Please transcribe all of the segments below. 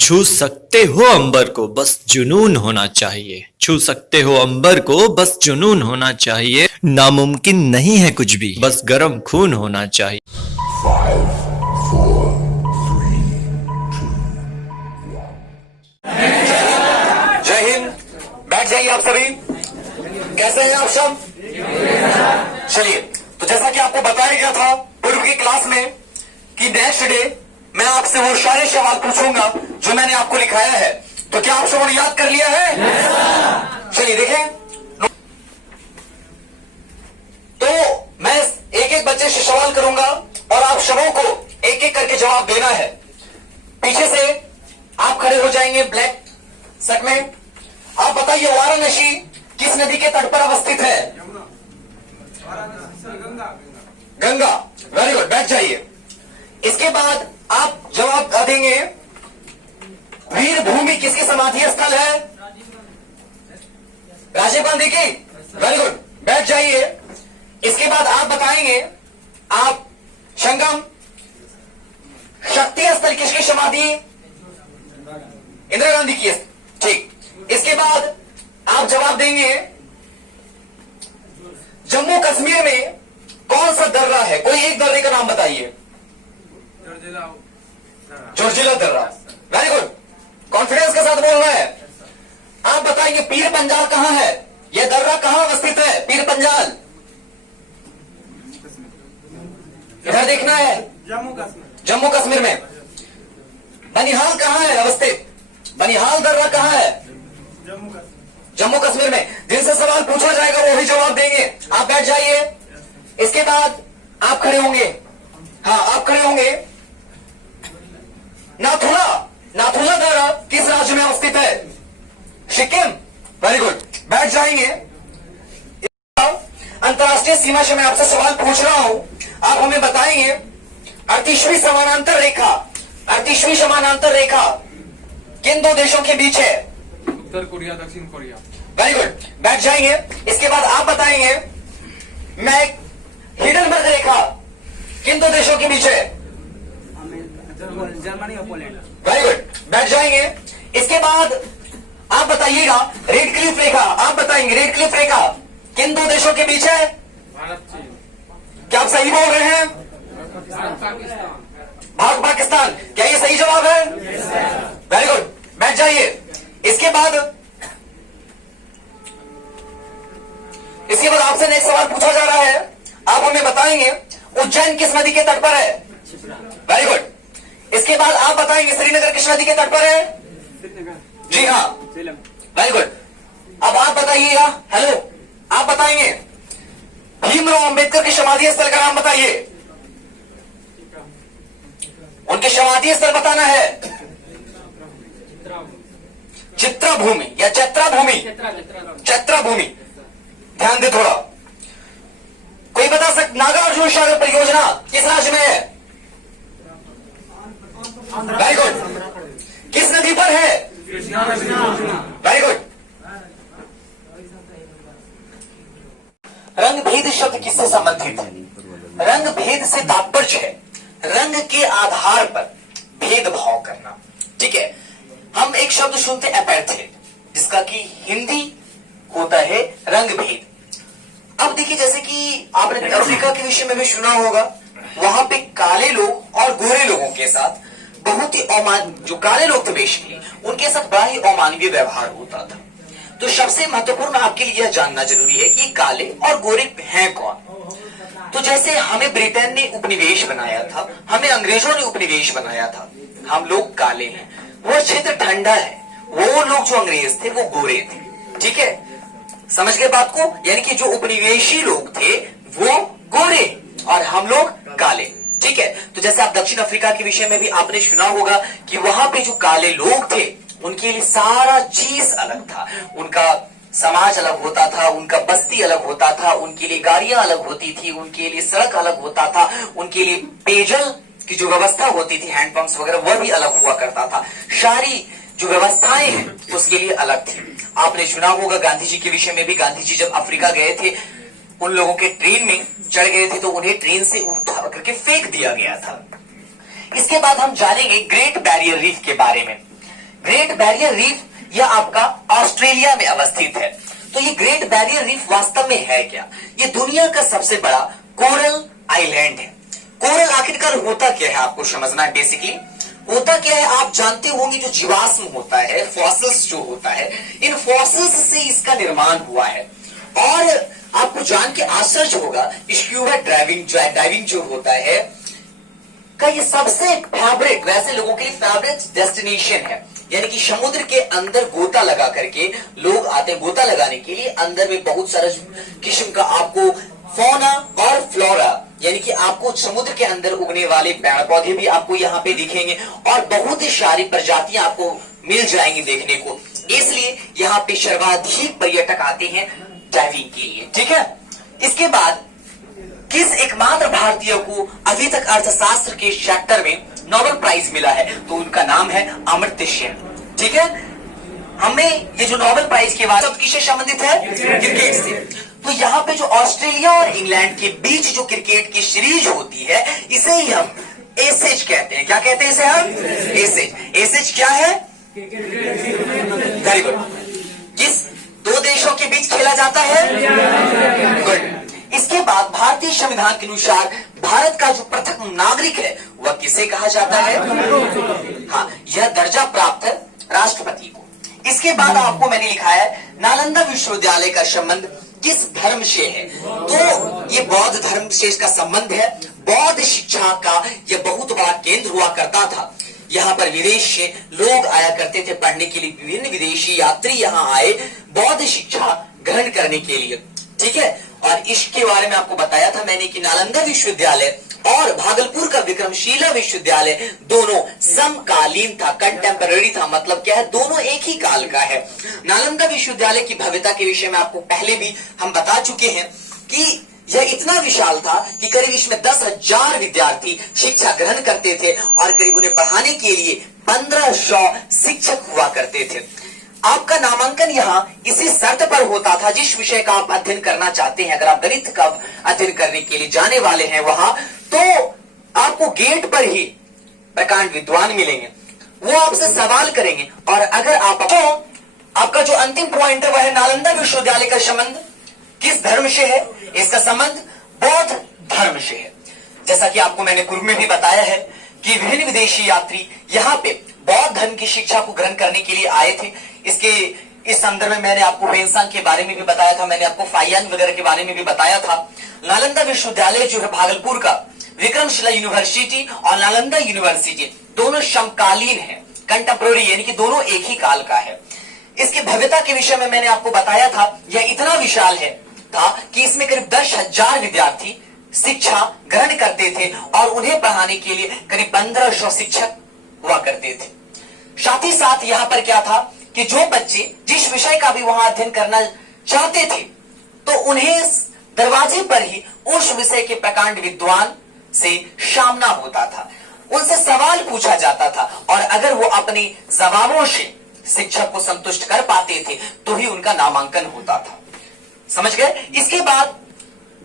छू सकते हो अंबर को बस जुनून होना चाहिए। छू सकते हो अंबर को बस जुनून होना चाहिए। नामुमकिन नहीं है कुछ भी, बस गर्म खून होना चाहिए। जय हिंद। बैठ जाइए आप सभी। कैसे हैं आप सब? चलिए, तो जैसा कि आपको बताया गया था पूर्व की क्लास में कि नेक्स्ट डे मैं आपसे वो सारे सवाल पूछूंगा जो मैंने आपको लिखाया है। तो क्या आप सबों ने याद कर लिया है? चलिए देखें। तो मैं एक एक बच्चे से सवाल करूंगा और आप सबों को एक एक करके जवाब देना है। पीछे से आप खड़े हो जाएंगे ब्लैक शर्ट में। आप बताइए वाराणसी किस नदी के तट पर अवस्थित है? गंगा। वेरी गुड, बैठ जाइए। इसके बाद आप जवाब देंगे वीर भूमि किसकी समाधि स्थल है? राजीव गांधी की। वेरी गुड, बैठ जाइए। इसके बाद आप बताएंगे आप संगम शक्ति स्थल किसकी समाधि? इंदिरा गांधी की। ठीक। इसके बाद आप जवाब देंगे जम्मू कश्मीर में कौन सा दर्रा है? कोई एक दर्रे का नाम बताइए। जोरजिला दर्रा। वेरी गुड, कॉन्फिडेंस के साथ बोलना है। आप बताएंगे पीर पंजाल कहां है? यह दर्रा कहां अवस्थित है? पीर पंजाल इधर देखना है। जम्मू कश्मीर में। बनिहाल कहां है अवस्थित? बनिहाल दर्रा कहां है? जम्मू कश्मीर में। जिनसे सवाल पूछा जाएगा वो भी जवाब देंगे। आप बैठ जाइए। इसके बाद आप खड़े होंगे। हाँ, आप खड़े होंगे। नाथुला। नाथुला दर्रा किस राज्य में अवस्थित है? सिक्किम। वेरी गुड, बैठ जाएंगे। अंतरराष्ट्रीय सीमा से मैं आपसे सवाल पूछ रहा हूं, आप हमें बताएंगे 38वीं समानांतर रेखा। 38वीं समानांतर रेखा किन दो देशों के बीच है? उत्तर कोरिया, दक्षिण कोरिया। वेरी गुड, बैठ जाएंगे। इसके बाद आप बताएंगे मैं हिडनबर्ग रेखा किन दो देशों के बीच है? जर्मनी और पोलैंड। वेरी गुड, बैठ जाएंगे। इसके बाद आप बताइएगा रेड क्लिफ रेखा। आप बताएंगे रेड क्लिफ रेखा किन दो देशों के बीच है? भारत, चीन। क्या आप सही बोल रहे हैं? पाकिस्तान। भारत पाकिस्तान। क्या ये सही जवाब है? वेरी गुड, बैठ जाइए। इसके बाद आपसे नेक्स्ट सवाल पूछा जा रहा है। आप हमें बताएंगे उज्जैन किस नदी के तट पर है? Very good. इसके बाद आप बताएंगे श्रीनगर किस नदी के तट पर है? जी हाँ, वेरी गुड। अब आप बताइएगा, हेलो, आप बताएंगे भीमराव अंबेडकर की समाधि स्थल का नाम बताइए। उनके समाधि स्थल बताना है। चित्राभूमि या चैत्राभूमि? चैत्राभूमि। ध्यान दे थोड़ा। कोई बता सकता नागार्जुन सागर परियोजना किस राज्य में है? Very good. किस नदी पर है? Very good. रंग भेद शब्द किससे संबंधित है? रंग भेद से तात्पर्य है रंग के आधार पर भेदभाव करना। ठीक है। हम एक शब्द सुनते एपार्थाइड, जिसका कि हिंदी होता है रंग भेद। अब देखिए, जैसे कि आपने अफ्रीका के विषय में भी सुना होगा, वहां पे काले लोग और गोरे लोगों के साथ बहुत ही जो काले लोग थे बेसिकली, उनके साथ बड़ा ही अमानवीय व्यवहार होता था। तो सबसे महत्वपूर्ण आपके लिए यह जानना जरूरी है कि काले और गोरे हैं कौन। तो जैसे हमें ब्रिटेन ने उपनिवेश बनाया था, हमें अंग्रेजों ने उपनिवेश बनाया था, हम लोग काले हैं। वो क्षेत्र ठंडा है, वो लोग जो अंग्रेज थे वो गोरे थे। ठीक है, समझ गए बात को? यानी कि जो उपनिवेशी लोग थे वो गोरे और हम लोग काले। ठीक है। तो जैसे आप दक्षिण अफ्रीका के विषय में भी आपने सुना होगा कि वहां पे जो काले लोग थे उनके लिए सारा चीज अलग था। उनका समाज अलग होता था, उनका बस्ती अलग होता था, उनके लिए गाड़ियां अलग होती थी, उनके लिए सड़क अलग होता था, उनके लिए पेयजल की जो व्यवस्था होती थी, हैंडपंप्स वगैरह, वह भी अलग हुआ करता था। सारी जो व्यवस्थाएं हैं उसके लिए अलग थी। आपने सुना होगा गांधी जी के विषय में भी, गांधी जी जब अफ्रीका गए थे, उन लोगों के ट्रेन में चढ़ गए थे तो उन्हें ट्रेन से उठा करके फेंक दिया गया था। इसके बाद हम जानेंगे ग्रेट बैरियर रीफ के बारे में। ग्रेट बैरियर रीफ यह आपका ऑस्ट्रेलिया में अवस्थित है। तो ये ग्रेट बैरियर रीफ वास्तव में है क्या? ये दुनिया का सबसे बड़ा कोरल आइलैंड है। कोरल आखिरकार होता क्या है आपको समझना है। बेसिकली होता क्या है आप जानते होंगे, जो जीवाश्म होता है, फॉसिल्स जो होता है, इन फॉसिल्स से इसका निर्माण हुआ है। और आपको जान के आश्चर्य होगा, स्क्यूबा डाइविंग जो होता है का ये सबसे फेवरेट, वैसे लोगों के लिए फेवरेट डेस्टिनेशन है। यानी कि समुद्र के अंदर गोता लगा करके लोग आते हैं गोता लगाने के लिए। अंदर में बहुत सारा किस्म का आपको फौना और फ्लोरा, यानी कि आपको समुद्र के अंदर उगने वाले पेड़ पौधे भी आपको यहाँ पे दिखेंगे और बहुत ही सारी प्रजातियां आपको मिल जाएंगी देखने को। इसलिए यहाँ पे सर्वाधिक पर्यटक आते हैं डाइविंग के लिए। ठीक है, इसके बाद किस एकमात्र भारतीय को अभी तक अर्थशास्त्र के सेक्टर में नोबेल प्राइज मिला है? तो उनका नाम है अमर्त्य सेन। ठीक है, हमें ये जो नोबेल प्राइज के बाद किससे संबंधित है? क्रिकेट से। तो यहाँ पे जो ऑस्ट्रेलिया और इंग्लैंड के बीच जो क्रिकेट की सीरीज होती है, इसे ही हम एसेज कहते हैं। क्या कहते हैं इसे हम? एसेज। एसेज क्या है? Very good. किस दो देशों के बीच खेला जाता है? गुड। इसके बाद भारतीय संविधान के अनुसार भारत का जो प्रथम नागरिक है वह किसे कहा जाता है? हाँ, यह दर्जा प्राप्त है राष्ट्रपति को। इसके बाद आपको मैंने लिखा है नालंदा विश्वविद्यालय का संबंध किस धर्म से है? तो ये बौद्ध धर्म से इसका संबंध है। बौद्ध शिक्षा का यह बहुत बड़ा केंद्र हुआ करता था। यहाँ पर विदेश से लोग आया करते थे पढ़ने के लिए। विभिन्न विदेशी यात्री यहाँ आए बौद्ध शिक्षा ग्रहण करने के लिए। ठीक है, और इसके बारे में आपको बताया था मैंने कि नालंदा विश्वविद्यालय और भागलपुर का विक्रमशिला विश्वविद्यालय दोनों समकालीन था, कंटेम्पररी था। मतलब क्या है? दोनों एक ही काल का है। नालंदा विश्वविद्यालय की भव्यता के विषय में आपको पहले भी हम बता चुके हैं कि यह इतना विशाल था कि करीब इसमें 10,000 विद्यार्थी शिक्षा ग्रहण करते थे और करीब उन्हें पढ़ाने के लिए 1500 शिक्षक हुआ करते थे। आपका नामांकन यहाँ इसी शर्त पर होता था, जिस विषय का आप अध्ययन करना चाहते हैं। अगर आप गणित का अध्ययन करने के लिए जाने वाले हैं वहां, तो आपको गेट पर ही प्रकांड विद्वान मिलेंगे, वो आपसे सवाल करेंगे। और अगर आपका जो अंतिम पॉइंट है वह है नालंदा विश्वविद्यालय का संबंध किस धर्म से है? इसका संबंध बौद्ध धर्म से है। जैसा कि आपको मैंने पूर्व में भी बताया है कि विभिन्न विदेशी यात्री यहाँ पे बौद्ध धर्म की शिक्षा को ग्रहण करने के लिए आए थे। इस संदर्भ में मैंने आपको वेंसांग के बारे में भी बताया था, मैंने आपको फाइयान वगैरह के बारे में भी बताया था। नालंदा विश्वविद्यालय जो है भागलपुर का, विक्रमशिला यूनिवर्सिटी और नालंदा यूनिवर्सिटी दोनों समकालीन है, कंटेम्पररी, यानी कि दोनों एक ही काल का है। इसकी भव्यता के विषय में मैंने आपको बताया था, यह इतना विशाल था कि इसमें करीब 10,000 विद्यार्थी शिक्षा ग्रहण करते थे और उन्हें पढ़ाने के लिए करीब 1500 शिक्षक हुआ करते थे। साथ ही साथ यहाँ पर क्या था कि जो बच्चे जिस विषय का भी वहां अध्ययन करना चाहते थे, तो उन्हें दरवाजे पर ही उस विषय के प्रकांड विद्वान से सामना होता था, उनसे सवाल पूछा जाता था और अगर वो अपने जवाबों से शिक्षक को संतुष्ट कर पाते थे तो ही उनका नामांकन होता था। समझ गए? इसके बाद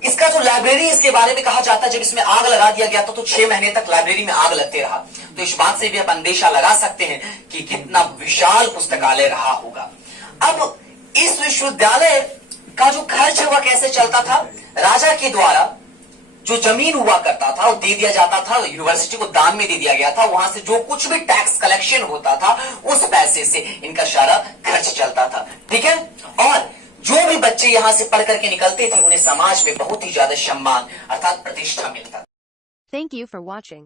इसका जो लाइब्रेरी, इसके बारे में कहा जाता है जब इसमें आग लगा दिया गया तो 6 महीने तक लाइब्रेरी में आग लगते रहा। तो इस बात से भी आप अंदेशा लगा सकते हैं कि कितना विशाल पुस्तकालय रहा होगा। अब इस विश्वविद्यालय का जो खर्च है वह कैसे चलता था? राजा के द्वारा जो जमीन हुआ करता था वो दे दिया जाता था, यूनिवर्सिटी को दान में दे दिया गया था। वहां से जो कुछ भी टैक्स कलेक्शन होता था उस पैसे से इनका सारा खर्च चलता था। ठीक है, और जो भी बच्चे यहाँ से पढ़ करके निकलते थे उन्हें समाज में बहुत ही ज्यादा सम्मान अर्थात प्रतिष्ठा मिलता था। Thank you for watching.